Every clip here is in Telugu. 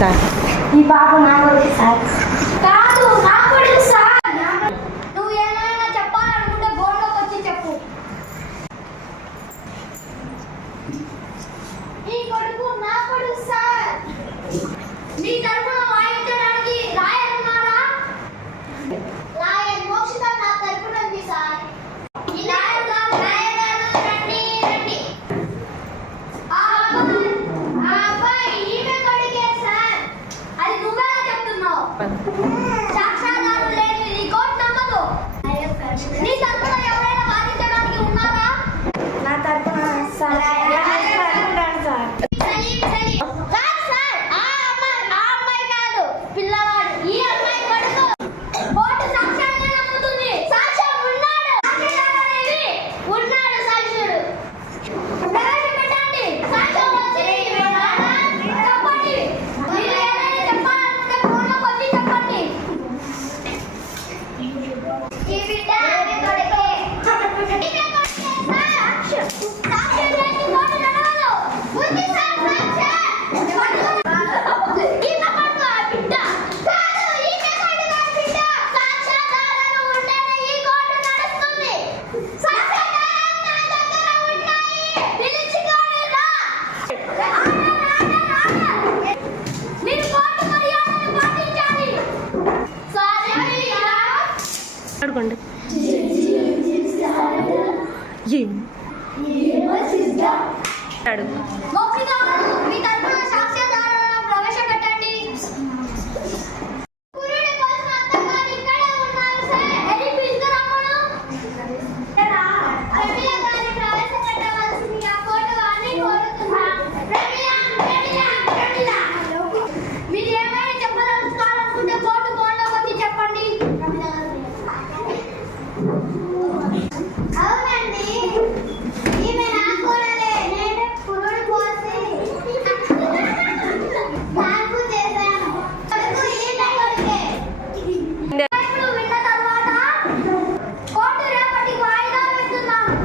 సార్ ఈ పాప నా కొడుకు సార్. కాదు నా కొడుకు సార్. నువ్వు ఏమైనా చెప్పాలనుకుంటే బోర్డులోకి వచ్చి చెప్పు. ఈ కొడుకు నా కొడుకు సార్. మీ తరఫున వాయించడానికి లాయర్ ఉన్నారా? లాయర్ మోక్షిత నా తరఫున ఉంది సార్. ఈ లాయర్ గారు రండి రండి. ఆ అబ్బాయి ఈమె కొడుకే సార్. అది నువ్వే చెప్తున్నావు. సాక్ష్యాధారాలు లేని నీ కోర్టు నమ్మదు. నీ తరఫున ఎవరైనా వాదించడానికి ఉన్నారా? నా తరఫున సార్. అడుకోండి. ప్రవేశపెట్టండి. మీరు ఏమైనా చెప్పాలనుకుంటే కోర్టు బోర్డులోకి వచ్చి చెప్పండి. అవునండి, ఈమె నా కూరలే. నేను పురుడు పోసి నాకు చేశాను. కొడుకు ఈమె కొడుకే. ఇప్పుడు విన్న తర్వాత కోర్టు రేపటికి వాయిదా వేస్తున్నాను.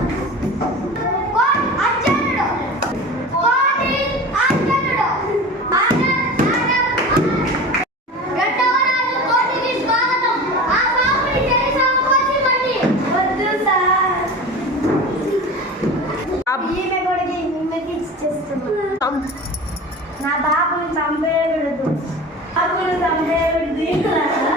కోర్టు అర్జెంటుడు. కోర్టు అర్జెంటుడు. గడ్డవరాలు కోర్టుకి స్వాగతం. ఆ పాపని చేసిన కోసి పట్టి వద్దు సార్. ఈమె కొడుకు ఈమెకి ఇచ్చేస్తున్నాను. నా బాబుని చంపేయకూడదు. బాబుని చంపేయకూడదు.